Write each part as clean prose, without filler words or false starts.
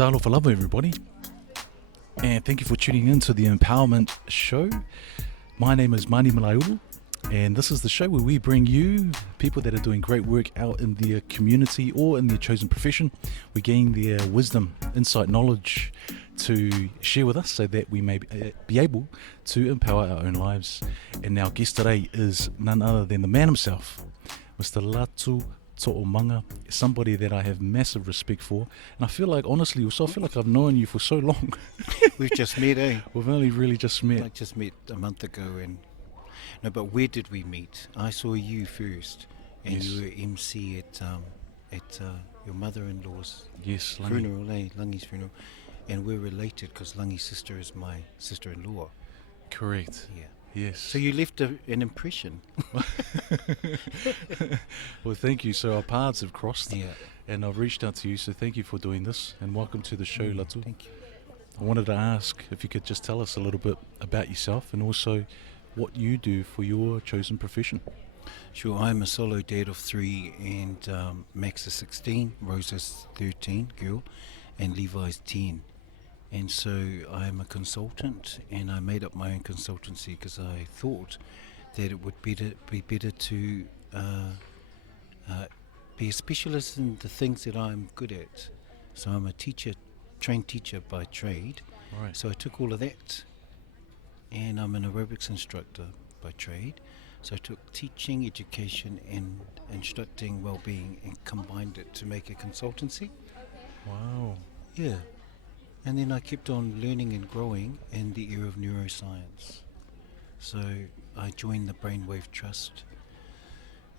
Talofa lava, everybody, and thank you for tuning in to the Empowerment Show. My name is Mani Malaiulu, and this is the show where we bring you people that are doing great work out in their community or in their chosen profession. We gain their wisdom, insight, knowledge to share with us so that we may be able to empower our own lives. And our guest today is none other than the man himself, Mr. Latu To'omaga, somebody that I have massive respect for. And I feel like, honestly, I've known you for so long. We've just met, eh? We've only really just met. I just met a month ago, but where did we meet? I saw you first, and Yes. you were MC at your mother-in-law's Yes, Langi. funeral, Langi's funeral, and we're related because Langi's sister is my sister-in-law. Correct. Yeah. Yes. So you left an impression. Well, thank you. So our paths have crossed, Yeah. and I've reached out to you. So thank you for doing this, and welcome to the show, Latu. Thank you. I wanted to ask if you could just tell us a little bit about yourself and also what you do for your chosen profession. Sure, I'm a solo dad of 3, and Max is 16, Rosa's 13, girl, and Levi's 10. And so I'm a consultant, and I made up my own consultancy because I thought that it would be better to be a specialist in the things that I'm good at. So I'm a teacher, trained teacher by trade. Right. So I took all of that, and I'm an aerobics instructor by trade. So I took teaching, education, and instructing wellbeing and combined it to make a consultancy. Wow. Yeah. And then I kept on learning and growing in the area of neuroscience. So I joined the Brainwave Trust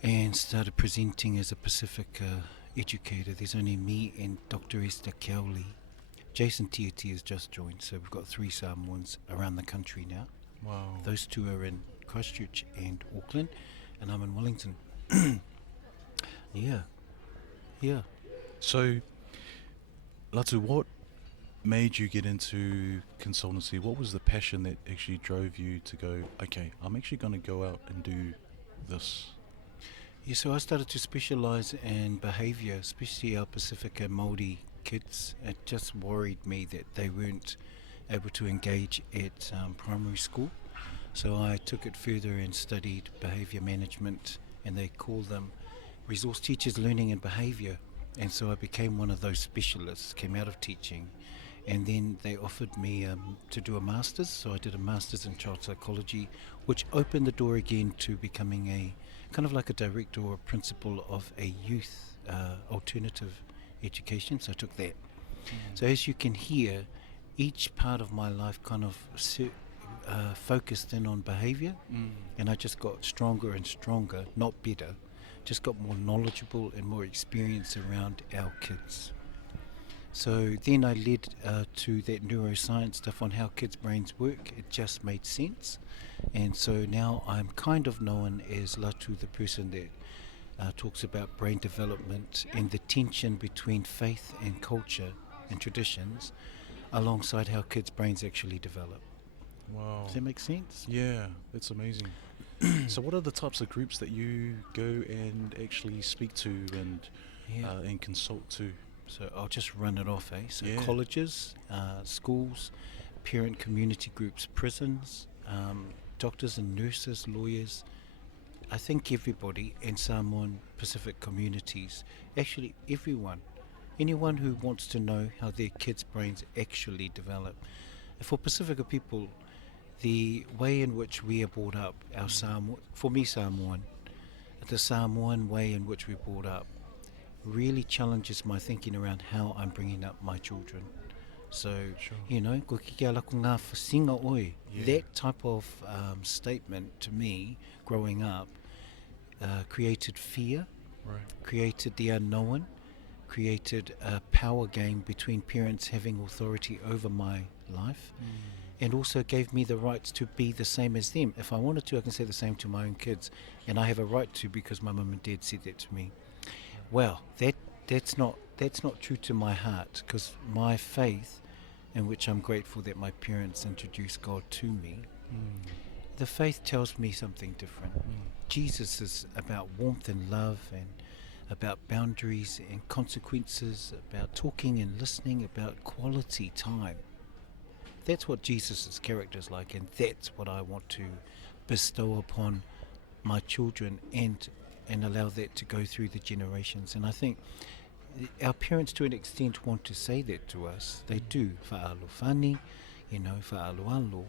and started presenting as a Pasifika educator. There's only me and Dr. Esther Cowley. Jason Tiati has just joined, so we've got 3 Samoans around the country now. Wow. Those 2 are in Christchurch and Auckland, and I'm in Wellington. Yeah. So, Latu, what made you get into consultancy? What was the passion that actually drove you to go, okay, I'm actually going to go out and do this? Yeah, so I started to specialise in behaviour, especially our Pasifika Māori kids. It just worried me that they weren't able to engage at primary school. So I took it further and studied behaviour management, and they call them resource teachers learning and behaviour. And so I became one of those specialists, came out of teaching, and then they offered me to do a master's. So I did a master's in child psychology, which opened the door again to becoming a kind of like a director or a principal of a youth alternative education. So I took that. So as you can hear, each part of my life kind of focused in on behaviour, and I just got stronger and stronger, not better, just got more knowledgeable and more experience around our kids. So then I led to that neuroscience stuff on how kids' brains work. It just made sense. And so now I'm kind of known as Latu, the person that talks about brain development and the tension between faith and culture and traditions alongside how kids' brains actually develop. Wow. Does that make sense? Yeah, that's amazing. So what are the types of groups that you go and actually speak to and consult to? So I'll just run it off, eh? So Yeah. colleges, schools, parent community groups, prisons, doctors and nurses, lawyers. I think everybody in Samoan Pacific communities, actually everyone, anyone who wants to know how their kids' brains actually develop. For Pacifica people, the way in which we are brought up, for me Samoan, the Samoan way in which we're brought up really challenges my thinking around how I'm bringing up my children. So, Sure. ko kike ala ko ngā whasinga oi. Yeah. That type of statement to me, growing up, created fear, Right. created the unknown, created a power game between parents having authority over my life, and also gave me the rights to be the same as them. If I wanted to, I can say the same to my own kids, and I have a right to because my mum and dad said that to me. Well, that's not true to my heart, because my faith, in which I'm grateful that my parents introduced God to me, the faith tells me something different. Jesus is about warmth and love and about boundaries and consequences, about talking and listening, about quality time. That's what Jesus' character is like, and that's what I want to bestow upon my children and allow that to go through the generations. And I think our parents to an extent want to say that to us. They do, fa'alofani, fa'aloalo.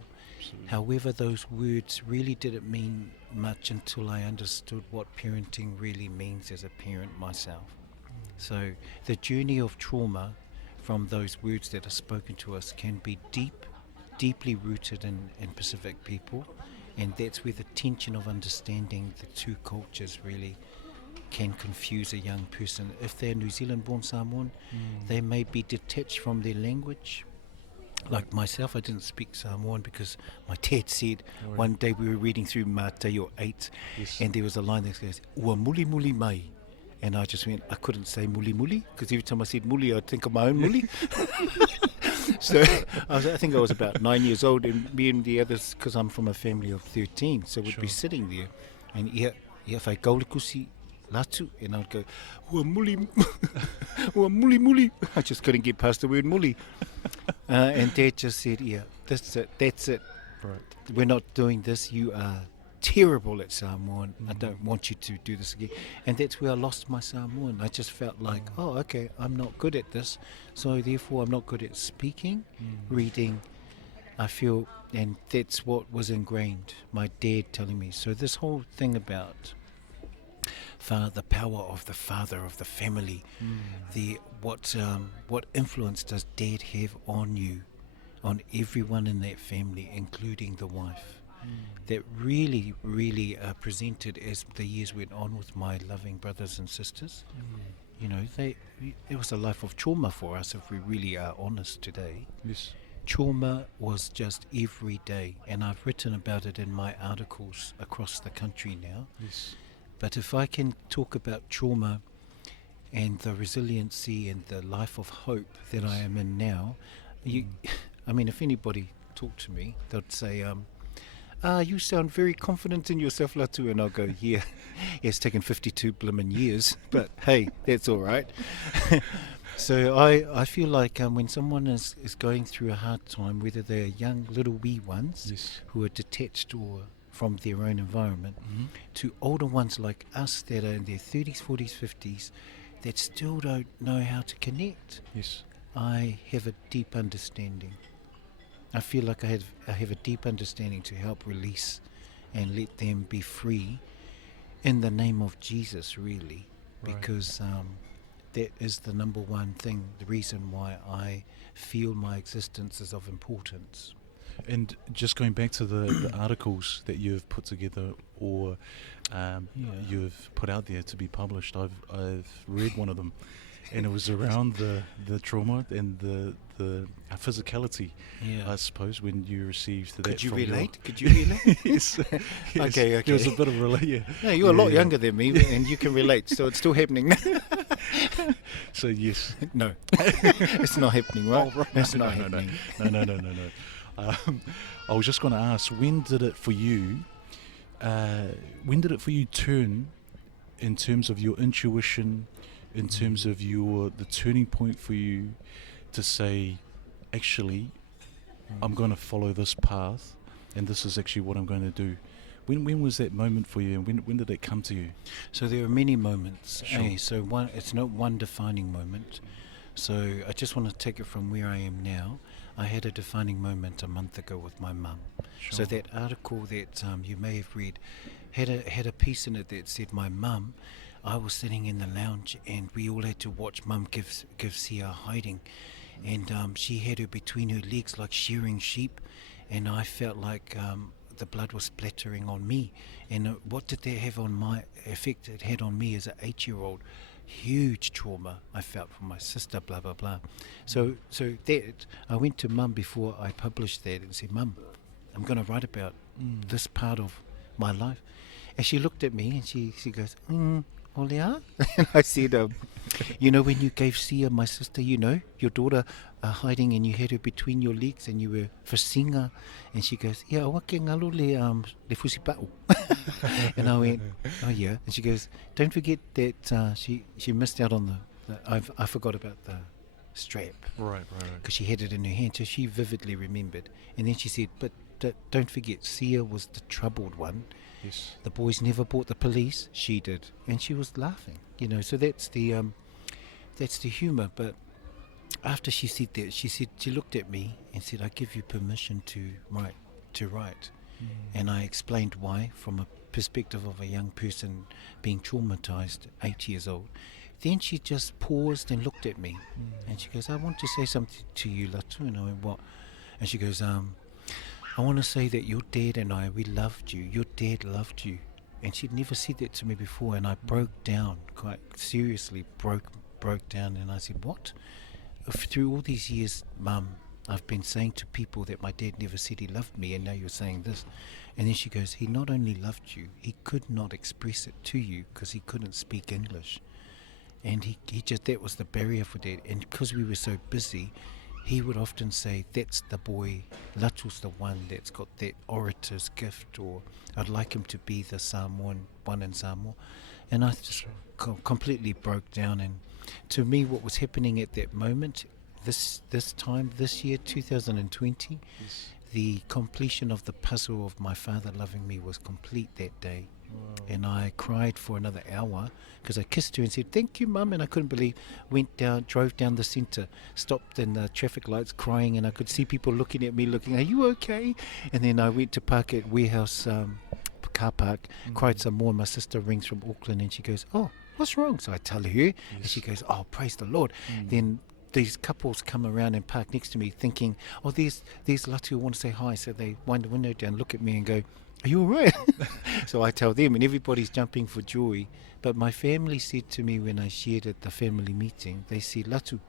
However, those words really didn't mean much until I understood what parenting really means as a parent myself. So the journey of trauma from those words that are spoken to us can be deeply rooted in Pacific people, and that's where the tension of understanding the two cultures really can confuse a young person. If they're New Zealand born Samoan, they may be detached from their language. Like myself, I didn't speak Samoan because my dad said one day we were reading through Mātaio 8, and there was a line that goes, "Ua muli muli mai." And I just went, I couldn't say muli muli, because every time I said muli, I'd think of my own muli. So I think I was about 9 years old, and me and the others, because I'm from a family of 13, so we'd be sitting there, and ia whai kaulikusi Latu, and I'd go, "Ua muli, ua muli muli." I just couldn't get past the word muli. And Dad just said, "Yeah, that's it. Right. We're not doing this. You are terrible at Samoan. I don't want you to do this again." And that's where I lost my Samoan. I just felt like, oh, okay, I'm not good at this, so therefore I'm not good at speaking, reading. I feel, and that's what was ingrained. My dad telling me. So this whole thing about the power of the father of the family, what influence does Dad have on you, on everyone in that family, including the wife? That really presented as the years went on with my loving brothers and sisters. It was a life of trauma for us, if we really are honest today. Yes. Trauma was just every day, and I've written about it in my articles across the country now. Yes. But if I can talk about trauma and the resiliency and the life of hope that I am in now, if anybody talked to me, they'd say, you sound very confident in yourself, Latu. And I'll go, yeah, it's taken 52 blimmin' years, but hey, that's all right. So I feel like when someone is going through a hard time, whether they're young, little wee ones who are detached or from their own environment, to older ones like us that are in their 30s, 40s, 50s, that still don't know how to connect. Yes. I have a deep understanding. I feel like I have a deep understanding to help release and let them be free in the name of Jesus, really, because that is the number one thing, the reason why I feel my existence is of importance. And just going back to the articles that you've put together or you've put out there to be published, I've read one of them, and it was around the trauma and the physicality, I suppose, when you received that. Could you relate? Yes. Okay. There was a bit of relate, yeah. No, you're a lot younger than me, and you can relate, so it's still happening. So, yes. No. It's not happening, right? Oh, right. It's not happening. No. I was just going to ask, when did it for you turn in terms of your intuition, in terms of the turning point for you to say, actually, I'm going to follow this path, and this is actually what I'm going to do? When was that moment for you, and when did it come to you? So there are many moments. Sure. So it's not one defining moment. So I just want to take it from where I am now. I had a defining moment a month ago with my mum. Sure. So that article that you may have read had a piece in it that said my mum, I was sitting in the lounge and we all had to watch mum give Sia hiding, and she had her between her legs like shearing sheep, and I felt like the blood was splattering on me. And what did that have on my effect it had on me as an 8-year-old? Huge trauma I felt from my sister, blah blah blah. So that I went to mum before I published that and said, "Mum, I'm going to write about this part of my life." And she looked at me and she goes, Olea? And I said, you know, when you gave Sia, my sister, you know, your daughter hiding and you had her between your legs and you were whasinga. And she goes, yeah, wake ngalo le fusipau. And I went, oh yeah. And she goes, don't forget that she missed out on I forgot about the strap. Right. Because she had it in her hand, so she vividly remembered. And then she said, but don't forget, Sia was the troubled one. Yes. The boys never brought the police. She did, and she was laughing. You know, so that's the humour. But after she said that, she looked at me and said, "I give you permission to write." And I explained why, from a perspective of a young person being traumatised, 8 years old. Then she just paused and looked at me, and she goes, "I want to say something to you, Latu." And I went, "What?" And she goes, I want to say that your dad and we loved you. Your dad loved you. And she'd never said that to me before, and I broke down, quite seriously broke down, and I said, "What?" Through all these years, Mum, I've been saying to people that my dad never said he loved me, and now you're saying this. And then she goes, "He not only loved you, he could not express it to you because he couldn't speak English. And he just, that was the barrier for Dad. And because we were so busy, he would often say, that's the boy, Latu's the one that's got that orator's gift, or I'd like him to be the Samoan one in Samoa." And I just completely broke down. And to me, what was happening at that moment, this year, 2020, Yes. the completion of the puzzle of my father loving me was complete that day. Wow. And I cried for another hour because I kissed her and said, "Thank you, Mum." And I couldn't believe, drove down the centre, stopped in the traffic lights crying, and I could see people looking at me, "Are you okay?" And then I went to park at Warehouse car park, cried some more. My sister rings from Auckland and she goes, "Oh, what's wrong?" So I tell her, and she goes, "Oh, praise the Lord." Then these couples come around and park next to me thinking, "Oh, there's Latu who want to say hi." So they wind the window down, look at me and go, "Are you all right?" So I tell them, and everybody's jumping for joy. But my family said to me when I shared at the family meeting, they said, "Latu,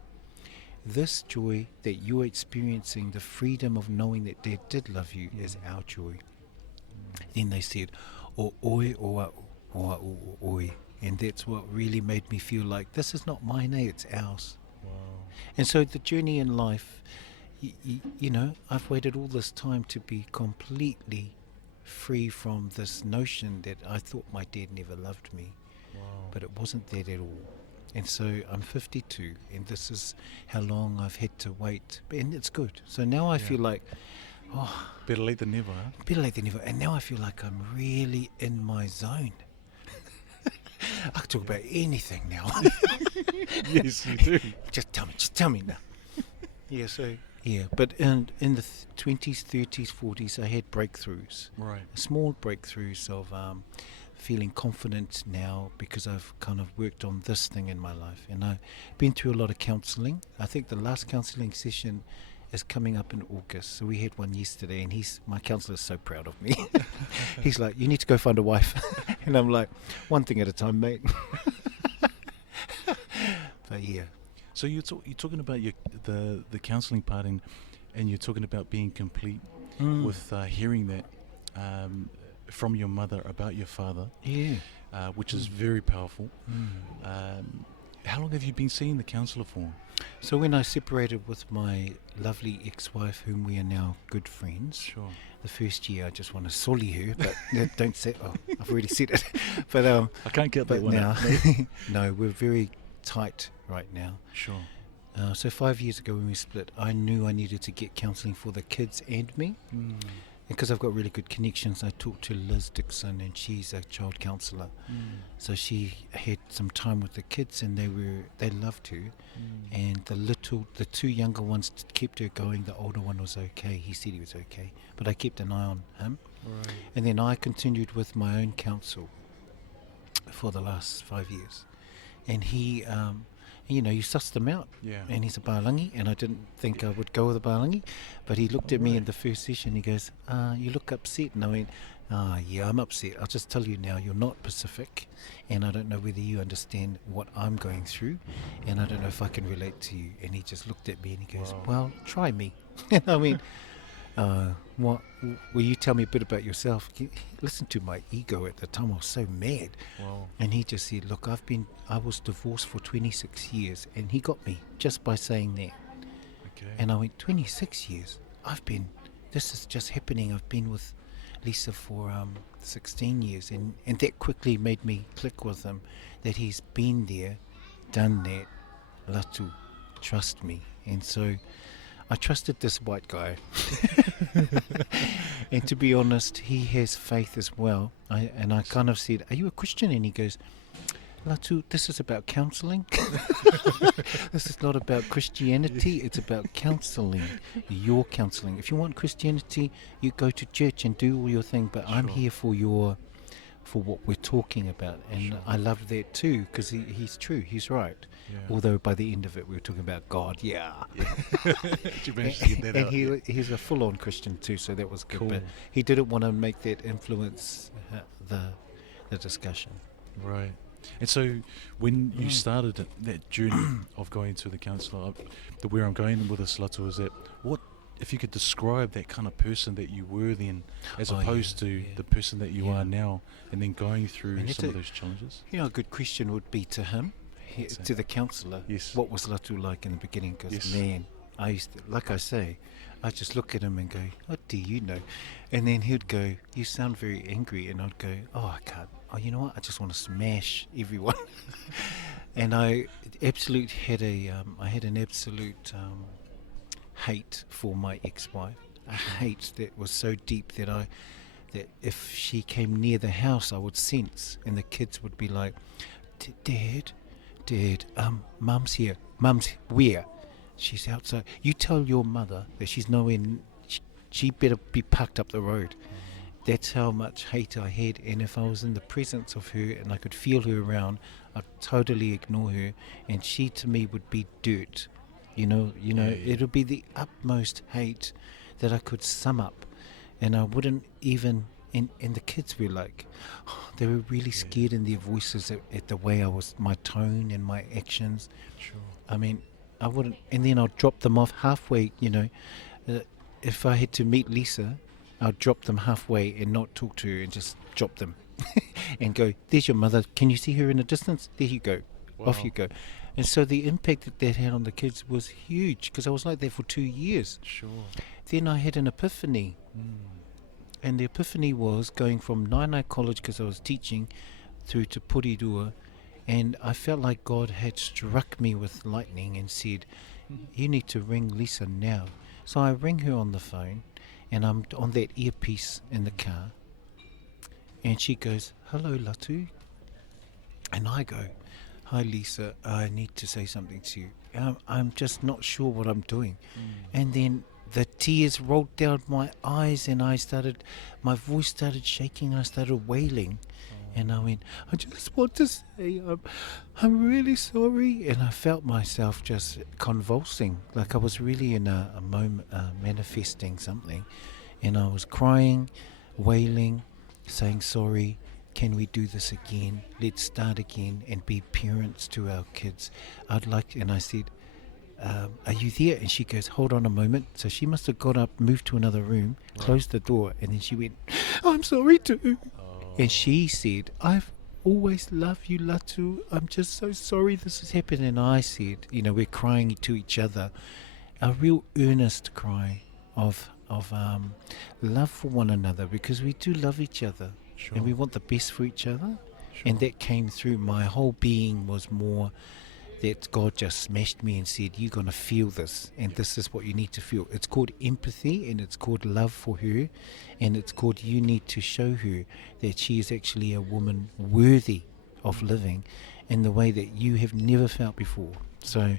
this joy that you're experiencing, the freedom of knowing that Dad did love you, is our joy." Then they said, "O oi o o oi." And that's what really made me feel like this is not mine, it's ours. Wow. And so the journey in life, you know, I've waited all this time to be completely free from this notion that I thought my dad never loved me. Wow. But it wasn't that at all. And so I'm 52, and this is how long I've had to wait. And it's good. So now I feel like, Better late than never, huh? better late than never. And now I feel like I'm really in my zone. I can talk about anything now. Yes, you do. Just tell me now. But in the 20s, 30s, 40s, I had breakthroughs. Right. Small breakthroughs of feeling confident now because I've kind of worked on this thing in my life. And I've been through a lot of counselling. I think the last counselling session is coming up in August. So we had one yesterday, and my counsellor is so proud of me. He's like, "You need to go find a wife." And I'm like, "One thing at a time, mate." But yeah. So you're talking about the counselling part, and you're talking about being complete with hearing that from your mother about your father, which is very powerful. How long have you been seeing the counsellor for? So when I separated with my lovely ex-wife, whom we are now good friends, Sure. the first year I just want to soli her, but don't say, I've already said it. But I can't get that one now, out. no, we're very tight right now. Sure. So 5 years ago when we split, I knew I needed to get counselling for the kids and me. Because I've got really good connections, I talked to Liz Dixon, and she's a child counsellor. So she had some time with the kids, and they loved her. And the two younger ones kept her going. The older one was okay. He said he was okay, but I kept an eye on him. Right. And then I continued with my own counsel for the last 5 years. And he, you know, you suss them out. Yeah. And he's a Bālangi, and I didn't think I would go with a Bālangi, but he looked at me in the first session. He goes, "You look upset." And I went, "Yeah, I'm upset. I'll just tell you now, you're not Pacific, and I don't know whether you understand what I'm going through, and I don't know if I can relate to you." And he just looked at me and he goes, "Well, try me." And I went, What? Will you tell me a bit about yourself? Listen to my ego at the time. I was so mad. Wow. And he just said, look, I was divorced for 26 years. And he got me just by saying that. Okay. And I went, 26 years? This is just happening. I've been with Lisa for 16 years. And that quickly made me click with him that he's been there, done that. Latu, trust me. And so I trusted this white guy. And to be honest, he has faith as well. I kind of said, are you a Christian? And he goes, Latu, this is about counselling. This is not about Christianity. It's about counselling. Your counselling. If you want Christianity, you go to church and do all your thing. But I'm here for what we're talking about. And I love that too, because he's true. He's right. Yeah. Although by the end of it, we were talking about God. Yeah. Did you manage to get that and out? he's a full-on Christian too, so that was good. Cool. But he didn't want to make that influence the discussion. Right. And so when you started that journey of going to the counsellor, where I'm going with this, Latu, is that what, if you could describe that kind of person that you were then, as opposed to the person that you are now, and then going through some of those challenges? A good question would be to him, to the counsellor. Yes. What was Latu like in the beginning? Because man, I used to, like I say, I just look at him and go, what do you know? And then he'd go, you sound very angry. And I'd go, I can't. Oh, you know what? I just want to smash everyone. And I had an absolute hate for my ex-wife. A hate that was so deep that if she came near the house, I would sense, and the kids would be like, Dad, Mum's here. Mum's where? She's outside. You tell your mother that she's nowhere. She better be parked up the road. That's how much hate I had. And if I was in the presence of her and I could feel her around, I'd totally ignore her. And she to me would be dirt. It would be the utmost hate that I could sum up. And I wouldn't even, and the kids were like, they were really scared in their voices at the way I was, my tone and my actions. Sure. I mean, I wouldn't, and then I'd drop them off halfway, if I had to meet Lisa, I'd drop them halfway and not talk to her and just drop them and go, there's your mother. Can you see her in the distance? There you go. Wow. Off you go. And so the impact that had on the kids was huge because I was like that for 2 years. Sure. Then I had an epiphany. And the epiphany was going from Nainai College, because I was teaching, through to Porirua. And I felt like God had struck me with lightning and said, you need to ring Lisa now. So I ring her on the phone. And I'm on that earpiece in the car. And she goes, hello, Latu. And I go, hi, Lisa, I need to say something to you. I'm just not sure what I'm doing. And then the tears rolled down my eyes and my voice started shaking and I started wailing. And I went, I just want to say I'm really sorry. And I felt myself just convulsing, like I was really in a moment, manifesting something. And I was crying, wailing, saying sorry. Can we do this again? Let's start again and be parents to our kids. And I said, are you there? And she goes, hold on a moment. So she must have got up, moved to another room, closed the door, and then she went, I'm sorry too. And she said, I've always loved you, Latu. I'm just so sorry this has happened. And I said, we're crying to each other, a real earnest cry of love for one another, because we do love each other. Sure. And we want the best for each other. Sure. And that came through. My whole being was more that God just smashed me and said, you're going to feel this, and this is what you need to feel. It's called empathy, and it's called love for her, and it's called you need to show her that she is actually a woman worthy of living in the way that you have never felt before. So,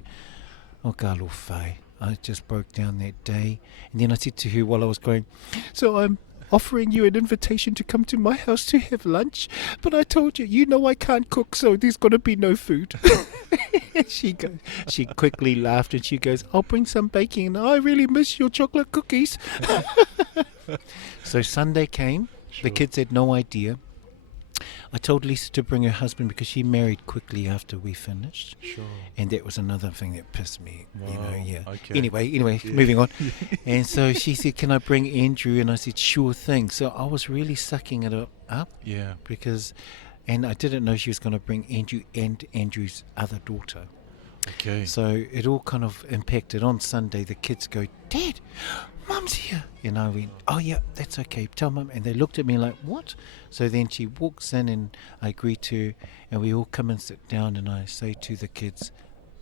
I just broke down that day. And then I said to her while I was going, so I'm offering you an invitation to come to my house to have lunch, but I told you, I can't cook, so there's going to be no food. She quickly laughed and she goes, I'll bring some baking, and I really miss your chocolate cookies. So Sunday came. Sure. The kids had no idea. I told Lisa to bring her husband because she married quickly after we finished. Sure. And that was another thing that pissed me, Wow. yeah. Okay. Anyway, Yeah. moving on. And so she said, can I bring Andrew? And I said, sure thing. So I was really sucking it up Yeah. because, and I didn't know she was going to bring Andrew and Andrew's other daughter. Okay. So it all kind of impacted. On Sunday, the kids go, Dad, Mum's here. And I went, oh yeah, that's okay, tell Mum. And they looked at me like, what? So then she walks in and I greet her and we all come and sit down and I say to the kids,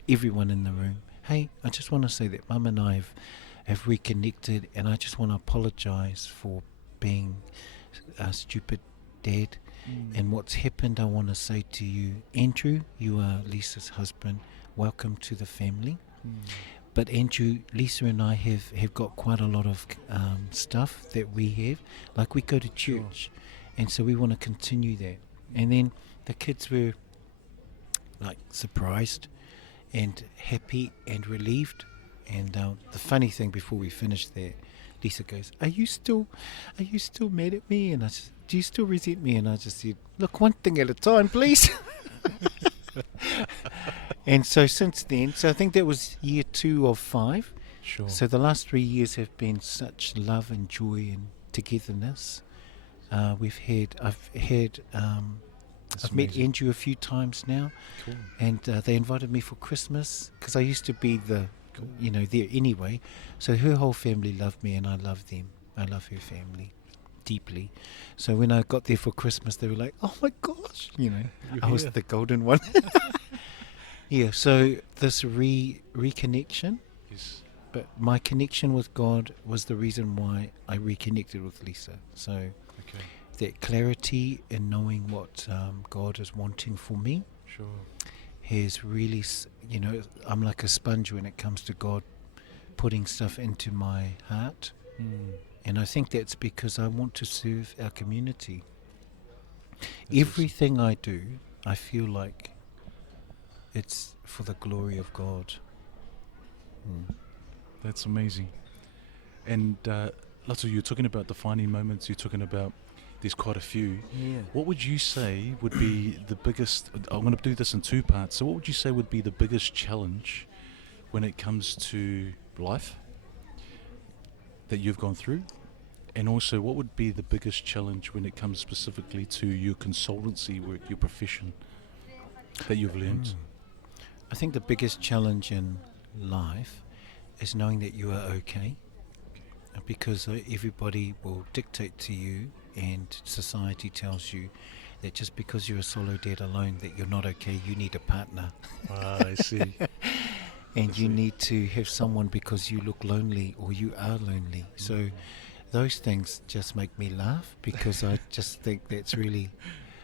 everyone in the room, hey, I just want to say that Mum and I have reconnected and I just want to apologise for being a stupid dad. And what's happened, I want to say to you, Andrew, you are Lisa's husband. Welcome to the family. But Andrew, Lisa and I have got quite a lot of stuff that we have. Like we go to church, and so we want to continue that. And then the kids were like surprised and happy and relieved. And the funny thing, before we finished that, Lisa goes, Are you still mad at me? And I said, do you still resent me? And I just said, look, one thing at a time, please. And so since then, so I think that was year 2 of 5. Sure. So the last 3 years have been such love and joy and togetherness. I've met Andrew a few times now. Cool. And they invited me for Christmas because I used to be there anyway. So her whole family loved me and I love them. I love her family deeply. So when I got there for Christmas, they were like, oh my gosh, I was the golden one. Yeah, so this reconnection, Yes. but my connection with God was the reason why I reconnected with Lisa. So Okay. that clarity in knowing what God is wanting for me Sure. has really, I'm like a sponge when it comes to God putting stuff into my heart. And I think that's because I want to serve our community. Everything I do, I feel like it's for the glory of God. That's amazing. And Latu, you're talking about defining moments. You're talking about there's quite a few. Yeah. What would you say would be the biggest? I'm going to do this in 2 parts. So what would you say would be the biggest challenge when it comes to life that you've gone through? And also, what would be the biggest challenge when it comes specifically to your consultancy work, your profession that you've learned? I think the biggest challenge in life is knowing that you are okay. Because everybody will dictate to you and society tells you that just because you're a solo dad alone that you're not okay, you need a partner. I see. And you need to have someone because you look lonely or you are lonely. So those things just make me laugh because I just think that's really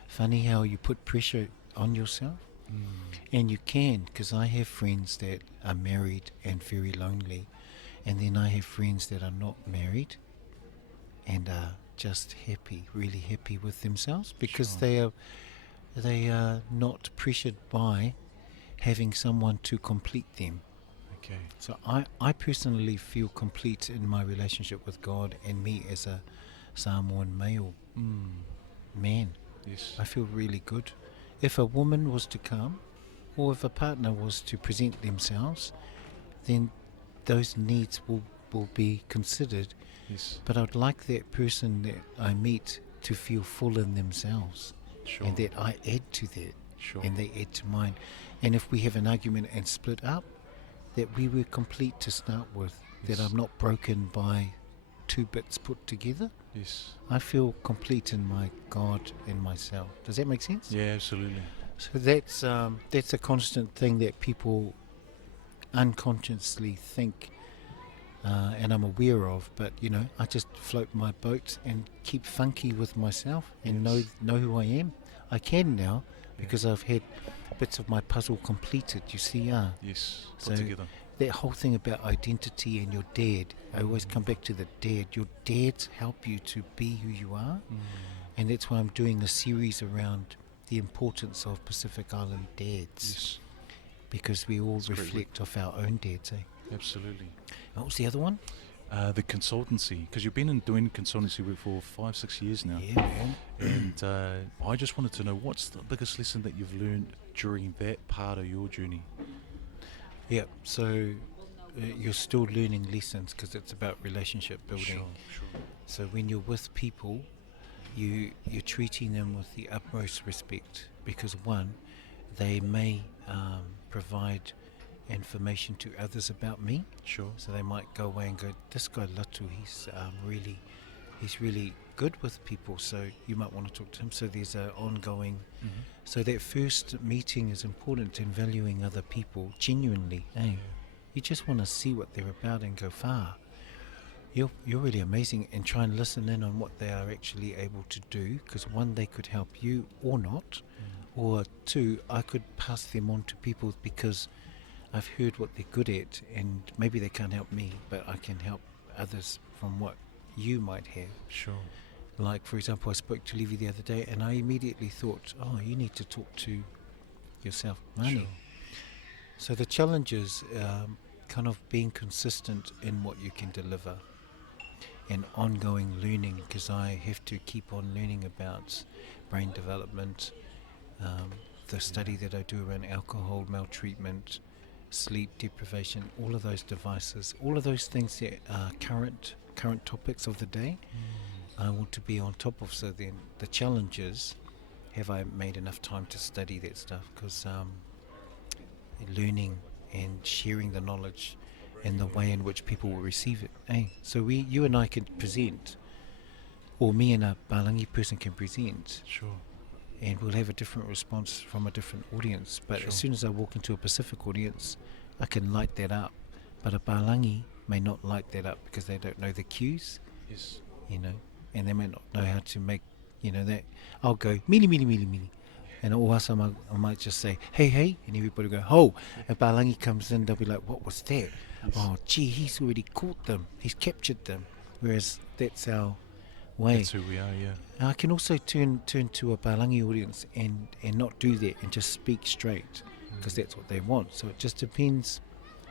funny how you put pressure on yourself. And you can, because I have friends that are married and very lonely, and then I have friends that are not married and are just happy, really happy with themselves because they are not pressured by having someone to complete them. Okay. So I personally feel complete in my relationship with God and me as a Samoan male man. Yes. I feel really good. If a woman was to come, or if a partner was to present themselves, then those needs will be considered. Yes. But I'd like that person that I meet to feel full in themselves, Sure. and that I add to that, Sure. and they add to mine. And if we have an argument and split up, that we were complete to start with, Yes. that I'm not broken by 2 bits put together. Yes. I feel complete in my God and myself. Does that make sense? Yeah, absolutely. So that's a constant thing that people unconsciously think, and I'm aware of. But I just float my boat and keep funky with myself and Yes. know who I am. I can now because I've had bits of my puzzle completed. You see, Yes. So Put together. that whole thing about identity and your dad. I always come back to the dad. Your dads help you to be who you are, and that's why I'm doing a series around the importance of Pacific Island dads, Yes. because we all That's great reflect off our own dads. Absolutely. What was the other one? The consultancy, because you've been doing consultancy work for 5-6 years now. Yeah, man. And I just wanted to know, what's the biggest lesson that you've learned during that part of your journey? Yeah, so you're still learning lessons because it's about relationship building. Sure. So when you're with people, you're treating them with the utmost respect because one, they may provide information to others about me. Sure. So they might go away and go, this guy Latu, he's really good with people, so you might want to talk to him. So there's an ongoing. Mm-hmm. So that first meeting is important in valuing other people genuinely. Hey, you just want to see what they're about and go far. You're really amazing, and try and listen in on what they are actually able to do, because one, they could help you or not, or two, I could pass them on to people because I've heard what they're good at, and maybe they can't help me, but I can help others from what you might have. Sure. Like, for example, I spoke to Levy the other day, and I immediately thought, oh, you need to talk to yourself, Mani. Sure. So the challenge is kind of being consistent in what you can deliver and ongoing learning, because I have to keep on learning about brain development, the study that I do around alcohol maltreatment, sleep deprivation, all of those devices, all of those things that are current topics of the day. I want to be on top of. So then the challenge is, have I made enough time to study that stuff? Because learning and sharing the knowledge and the way in which people will receive it. So you and I can present, or me and a Balangi person can present. Sure. And we'll have a different response from a different audience. But as soon as I walk into a Pacific audience, I can light that up. But a Balangi may not light that up because they don't know the cues. Yes. And they may not know how to make, that. I'll go, mili, mili, mili, mili. And all else I might just say, hey, and everybody will go, ho. And Balangi comes in, they'll be like, what was that? Yes. Oh, gee, he's already caught them. He's captured them. Whereas that's our way. That's who we are, yeah. I can also turn to a Balangi audience and not do that and just speak straight, because that's what they want. So it just depends.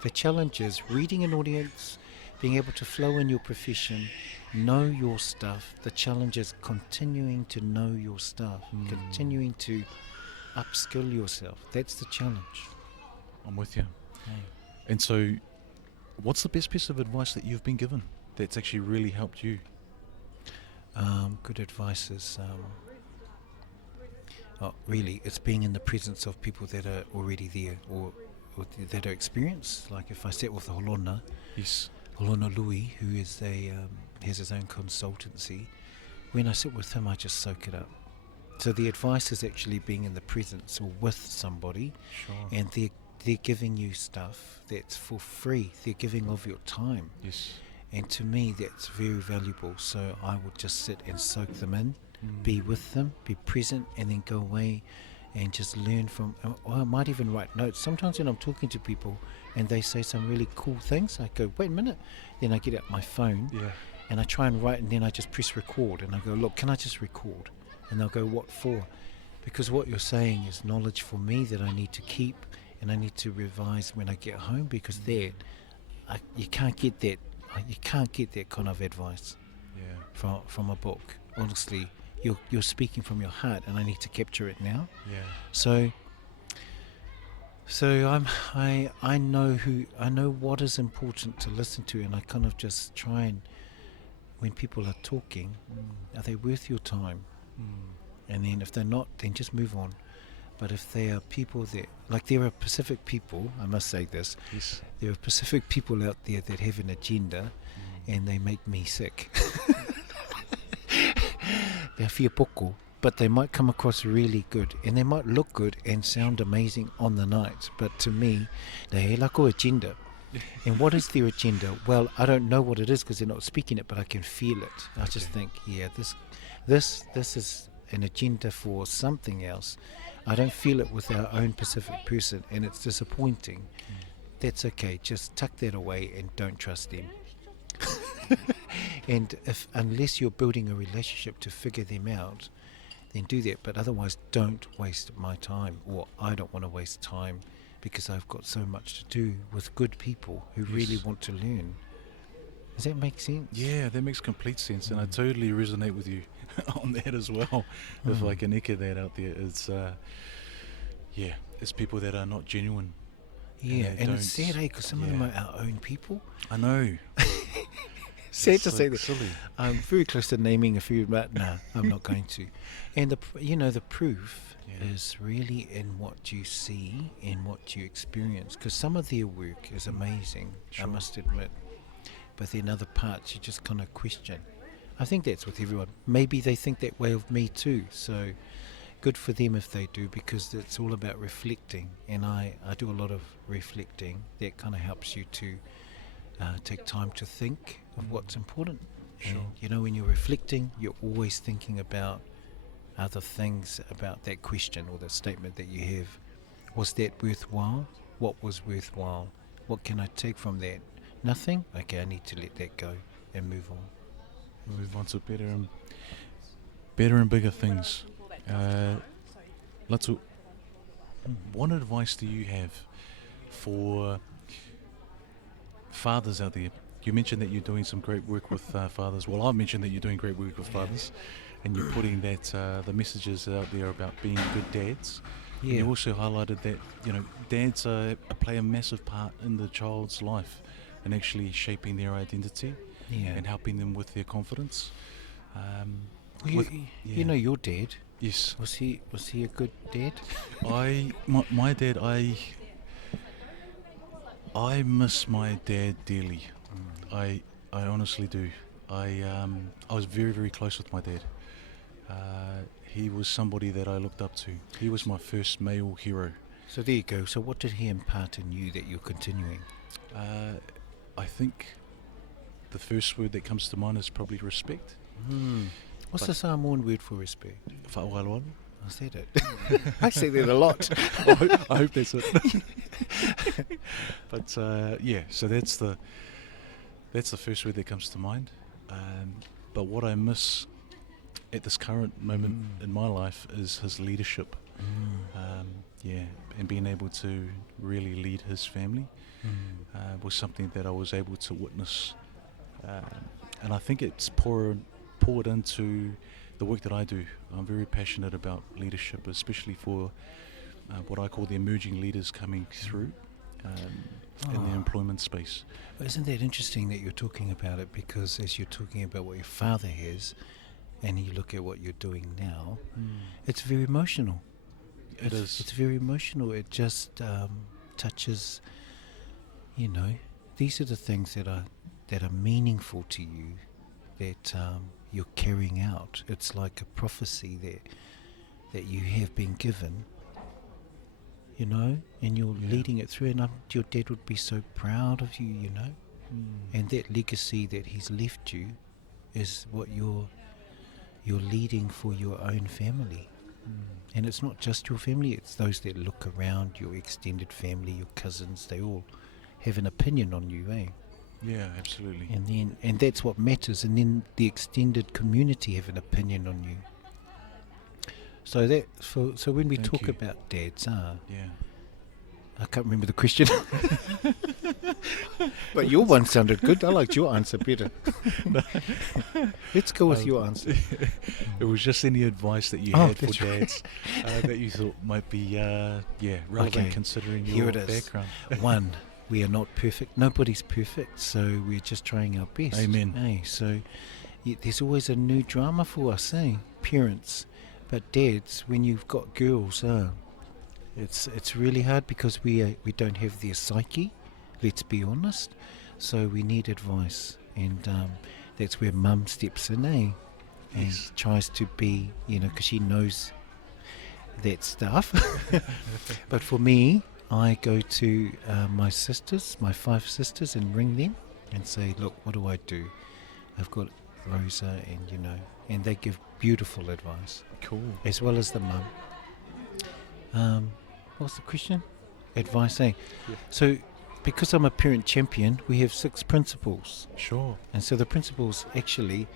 The challenge is reading an audience, being able to flow in your profession, know your stuff. The challenge is continuing to know your stuff, continuing to upskill yourself. That's the challenge. I'm with you. Okay. And so, what's the best piece of advice that you've been given that's actually really helped you? Good advice is, really, it's being in the presence of people that are already there or that are experienced. Like if I sit with a Holona, Yes. Holona Louis, who is has his own consultancy, when I sit with him, I just soak it up. So the advice is actually being in the presence or with somebody, Sure. and they're giving you stuff that's for free. They're giving of your time. Yes. And to me, that's very valuable. So I would just sit and soak them in, be with them, be present, and then go away and just learn from. Or I might even write notes. Sometimes when I'm talking to people and they say some really cool things, I go, wait a minute. Then I get out my phone and I try and write, and then I just press record and I go, look, can I just record? And they'll go, what for? Because what you're saying is knowledge for me that I need to keep and I need to revise when I get home, because you can't get that. You can't get that kind of advice from a book. Honestly, you're speaking from your heart, and I need to capture it now. Yeah. So I know what is important to listen to, and I kind of just try and, when people are talking, are they worth your time? And then if they're not, then just move on. But if they are people that, like, there are Pacific people, I must say this, Yes. there are Pacific people out there that have an agenda, and they make me sick. They're whiapoko, but they might come across really good, and they might look good and sound amazing on the night, but to me, they have like an agenda. And what is their agenda? Well, I don't know what it is because they're not speaking it, but I can feel it. I just think, this is an agenda for something else. I don't feel it with our own Pacific person, and it's disappointing. That's okay. Just tuck that away and don't trust them. And unless you're building a relationship to figure them out, then do that. But otherwise, don't waste my time, or I don't want to waste time, because I've got so much to do with good people who really want to learn. Does that make sense? Yeah, that makes complete sense, and I totally resonate with you on that as well. If I can echo that out there, it's it's people that are not genuine. Yeah, they and it's don't- sad, because some of them are our own people. I know. Sad It's to so say that. silly. I'm very close to naming a few, but no, I'm not going to. And the proof Yeah. is really in what you see and what you experience. Because some of their work is amazing, Sure. I must admit. But then other parts you just kind of question. I think that's with everyone. Maybe they think that way of me too. So good for them if they do, because it's all about reflecting. And I do a lot of reflecting. That kind of helps you to take time to think of what's important. Sure. And when you're reflecting, you're always thinking about other things about that question or the statement that you have. Was that worthwhile? What was worthwhile? What can I take from that? Nothing? Okay, I need to let that go and move on. Move on to better and bigger things. Latu, what advice do you have for fathers out there? You mentioned that you're doing some great work with fathers. Well, I've mentioned that you're doing great work with fathers, and you're putting that the messages out there about being good dads. And you also highlighted that dads play a massive part in the child's life, and actually shaping their identity and helping them with their confidence. Your dad. Yes, Was he a good dad? my dad, I miss my dad dearly. I honestly do. I was very, very close with my dad. He was somebody that I looked up to. He was my first male hero. So there you go. So what did he impart in you that you're continuing? I think the first word that comes to mind is probably respect. What's the Samoan word for respect? Wha'awaloalo. I said it. I say that a lot. I hope that's it. But so that's the first word that comes to mind. But what I miss at this current moment in my life is his leadership. And being able to really lead his family was something that I was able to witness, and I think it's poured into the work that I do. I'm very passionate about leadership, especially for what I call the emerging leaders coming through in the employment space. Well, isn't that interesting that you're talking about it? Because as you're talking about what your father has, and you look at what you're doing now, it's very emotional. It is. It's very emotional. It just touches. These are the things that are meaningful to you, that you're carrying out. It's like a prophecy that you have been given, and you're leading it through. And your dad would be so proud of you, And that legacy that he's left you is what you're leading for your own family. And it's not just your family, it's those that look around, your extended family, your cousins. They all have an opinion on you, eh? Yeah, absolutely. And that's what matters. And then the extended community have an opinion on you. So when we Thank talk you. about dads, Yeah. I can't remember the question. But your one sounded good. I liked your answer better. Let's go with your answer. It was just any advice that you Oh, had for that's right. dads that you thought might be relevant Okay. considering Here your it is. background. One, we are not perfect. Nobody's perfect, so we're just trying our best. Amen. Eh? So there's always a new drama for us, parents. But dads, when you've got girls, it's really hard because we don't have their psyche. Let's be honest. So we need advice, and that's where Mum steps in, and Yes. tries to be, because she knows that stuff. But for me, I go to my 5 sisters, and ring them and say, look, what do I do? I've got Rosa, and they give beautiful advice, Cool. as well as the mum. What's the question? Advice, eh? Yeah. So, because I'm a parent champion, we have 6 principles. Sure. And so the principles actually,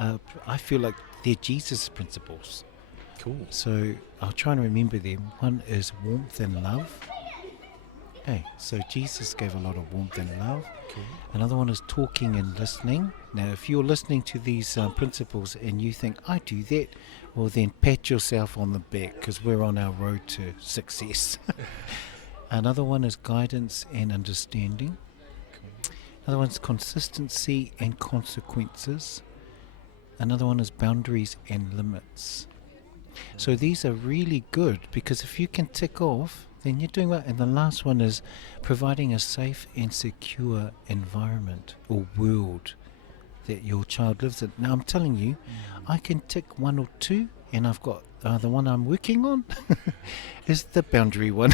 I feel like they're Jesus' principles. Cool. So I'll try and remember them. One is warmth and love. Hey, so Jesus gave a lot of warmth and love. Cool. Another one is talking and listening. Now, if you're listening to these principles and you think, I do that, well, then pat yourself on the back, because we're on our road to success. Another one is guidance and understanding. Cool. Another one's consistency and consequences. Another one is boundaries and limits. So these are really good, because if you can tick off, then you're doing well. And the last one is providing a safe and secure environment or world that your child lives in. Now, I'm telling you, I can tick one or two, and I've got the one I'm working on is the boundary one.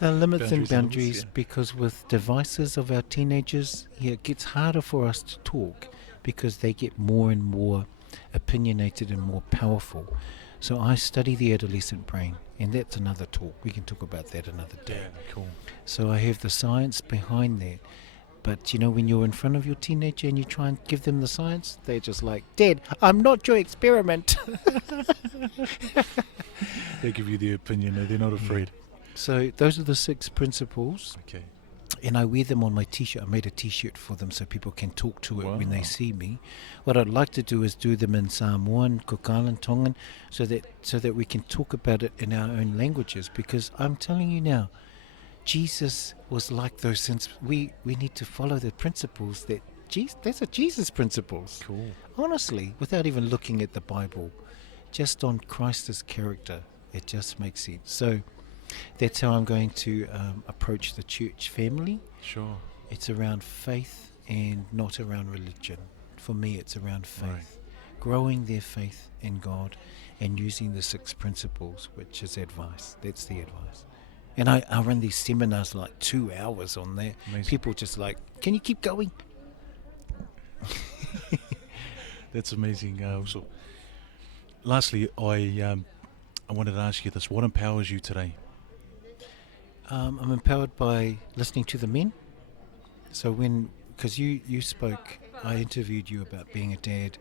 The limits and boundaries, yeah. because with devices of our teenagers, it gets harder for us to talk, because they get more and more opinionated and more powerful. So I study the adolescent brain, and that's another talk. We can talk about that another day. Yeah, cool. So I have the science behind that. But you know, when you're in front of your teenager and you try and give them the science, they're just like, Dad, I'm not your experiment. They give you the opinion, they're not afraid. So those are the 6 principles. Okay. And I wear them on my t-shirt. I made a t-shirt for them so people can talk to it when Wow. they see me. What I'd like to do is do them in Samoan, Cook Island, Tongan, so that we can talk about it in our own languages. Because I'm telling you now, Jesus was like those. Since we need to follow the principles that that's a Jesus principles. Cool. Honestly, without even looking at the Bible, just on Christ's character, it just makes sense. So that's how I'm going to approach the church family. Sure. It's around faith and not around religion. For me, it's around faith. Right. Growing their faith in God and using the 6 principles, which is advice. That's the advice. And I run these seminars like 2 hours on that. Amazing. People just like, can you keep going? That's amazing. So, lastly, I wanted to ask you this: what empowers you today? I'm empowered by listening to the men. So because you spoke, I interviewed you about being a dad,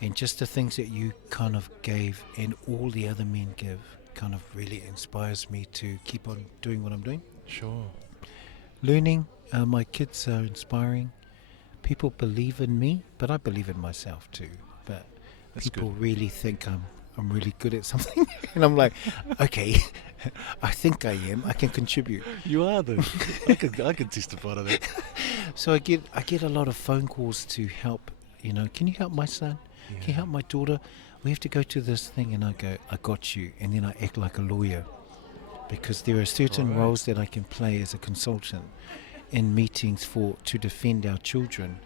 and just the things that you kind of gave and all the other men give kind of really inspires me to keep on doing what I'm doing. Sure. Learning, my kids are inspiring. People believe in me, but I believe in myself too. But That's people good. really think I'm really good at something. And I'm like, okay, I think I am. I can contribute. You are though. I can testify to that. So I get a lot of phone calls to help. You know, can you help my son? Yeah. Can you help my daughter? We have to go to this thing, and I go, I got you. And then I act like a lawyer, because there are certain Right. roles that I can play as a consultant in meetings to defend our children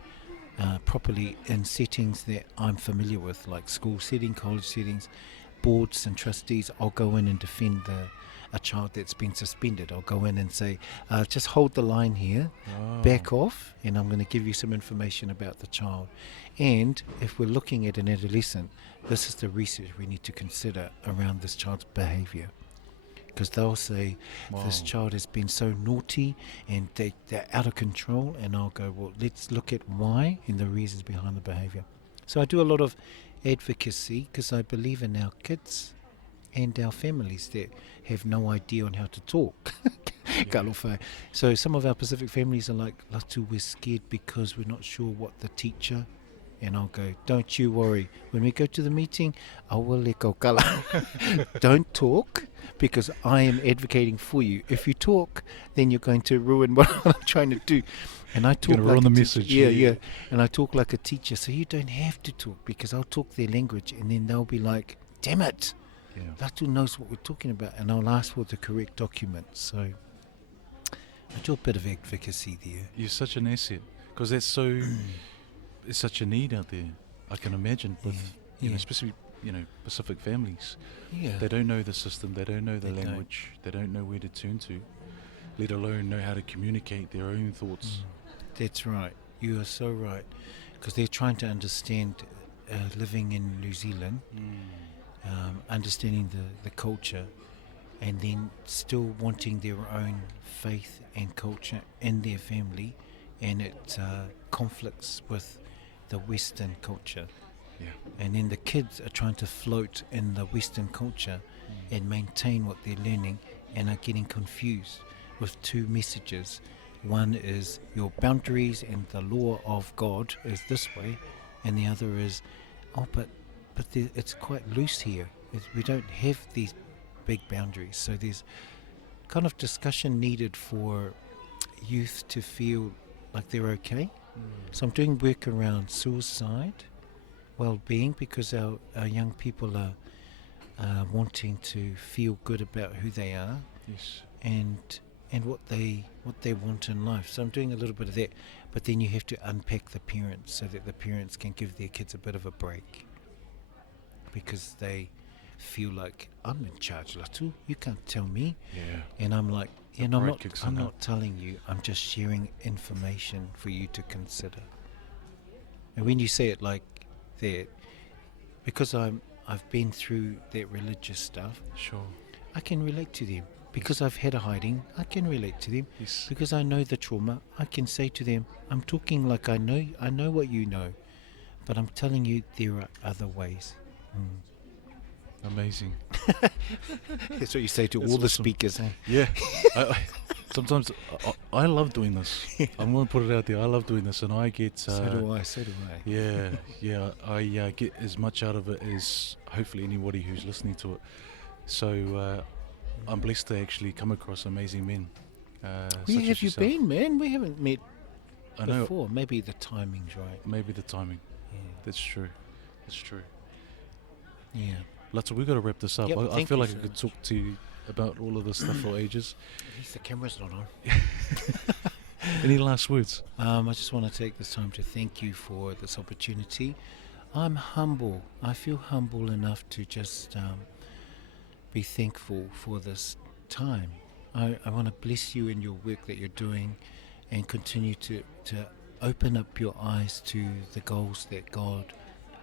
properly in settings that I'm familiar with, like school setting, college settings, boards and trustees. I'll go in and defend a child that's been suspended. I'll go in and say, just hold the line here, Wow. back off, and I'm going to give you some information about the child. And if we're looking at an adolescent, this is the research we need to consider around this child's behaviour. Because they'll say, this Wow. child has been so naughty and they're out of control, and I'll go, well, let's look at why and the reasons behind the behaviour. So I do a lot of advocacy because I believe in our kids and our families that have no idea on how to talk. Kalofa. So some of our Pacific families are like, Latu, we're scared because we're not sure what the teacher. And I'll go, don't you worry. When we go to the meeting, I will let go kala. Don't talk, because I am advocating for you. If you talk, then you're going to ruin what I'm trying to do. And I talk You're gonna like ruin a the teacher. message. Yeah. And I talk like a teacher, so you don't have to talk, because I'll talk their language, and then they'll be like, damn it, Yeah. Latu knows what we're talking about, and I'll ask for the correct documents. So I do a bit of advocacy there. You're such an asset, because that's so. It's such a need out there. I can imagine with you know, especially Pacific families. Yeah. They don't know the system. They don't know the They don't. language. They don't know where to turn to, let alone know how to communicate their own thoughts. That's right. You are so right. Because they're trying to understand living in New Zealand, understanding the culture, and then still wanting their own faith and culture in their family, and it conflicts with the Western culture. Yeah. And then the kids are trying to float in the Western culture and maintain what they're learning, and are getting confused. with two messages. One is your boundaries and the law of God is this way, and the other is, but it's quite loose here. We don't have these big boundaries, so there's kind of discussion needed for youth to feel like they're okay. So I'm doing work around suicide, well-being, because our young people are wanting to feel good about who they are, Yes. and what they want in life. So I'm doing a little bit of that, but then you have to unpack the parents so that the parents can give their kids a bit of a break, because they feel like, I'm in charge, Latu, you can't tell me. Yeah. And I'm like, The I'm pride kicks in now. not telling you, I'm just sharing information for you to consider. And when you say it like that, because I've been through that religious stuff, Sure. I can relate to them. Because I've had a hiding, I can relate to them. Yes. Because I know the trauma, I can say to them, I'm talking like I know what you know, but I'm telling you there are other ways. Amazing. That's what you say to That's all the awesome. speakers. Eh? Yeah. Sometimes I love doing this. I'm going to put it out there. I love doing this, and I get. So do I. Yeah. I get as much out of it as hopefully anybody who's listening to it. So I'm blessed to actually come across amazing men. Where such have as you yourself. been, man? We haven't met I know. before. Maybe the timing's right. Maybe the timing. Yeah. That's true. That's true. Yeah. Latu, we've got to wrap this up. Yep, I thank feel you like I so could much. talk to you about all of this stuff for ages. At least the camera's not on. Any last words? I just want to take this time to thank you for this opportunity. I'm humble. I feel humble enough to just be thankful for this time. I want to bless you in your work that you're doing, and continue to open up your eyes to the goals that God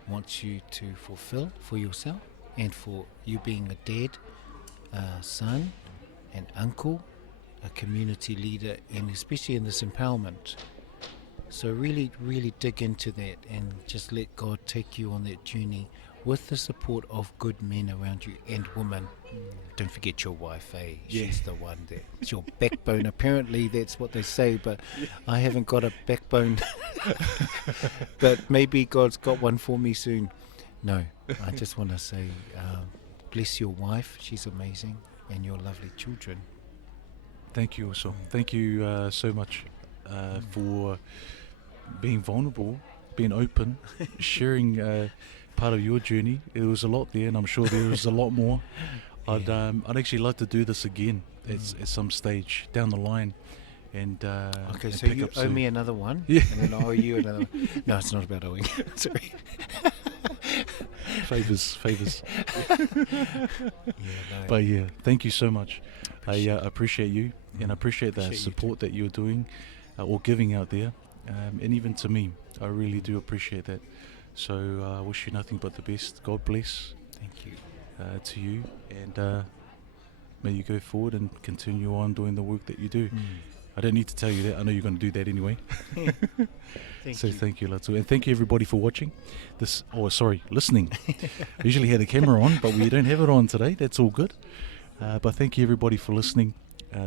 wants you to fulfill for yourself, and for you being a dad, a son, an uncle, a community leader, and especially in this empowerment. So really, really dig into that and just let God take you on that journey with the support of good men around you and women. Don't forget your wife, eh? Yeah. She's the one that's your backbone. Apparently that's what they say, but I haven't got a backbone. But maybe God's got one for me soon. No, I just want to say bless your wife. She's amazing. And your lovely children. Thank you also. Thank you so much for being vulnerable, being open, sharing part of your journey. There was a lot there, and I'm sure there is a lot more. I'd actually like to do this again at some stage down the line. And Okay, and so pick you up owe some- me another one, Yeah. and then I owe you another one. No, it's not about owing. Sorry. favors. Yeah, no. But yeah, thank you so much. I Appreciate it. appreciate you, and I appreciate the Appreciate you support that you're doing or giving out there, and even to me, I really do appreciate that. So I wish you nothing but the best. God bless Thank you. to you, and may you go forward and continue on doing the work that you do. I don't need to tell you that. I know you're going to do that anyway. Thank So you. thank you, Latu, and thank you everybody for watching. Listening. We usually have the camera on, but we don't have it on today. That's all good. But thank you everybody for listening.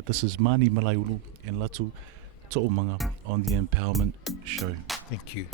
This is Mani Malaiulu and Latu To'omaga on the Empowerment Show. Thank you.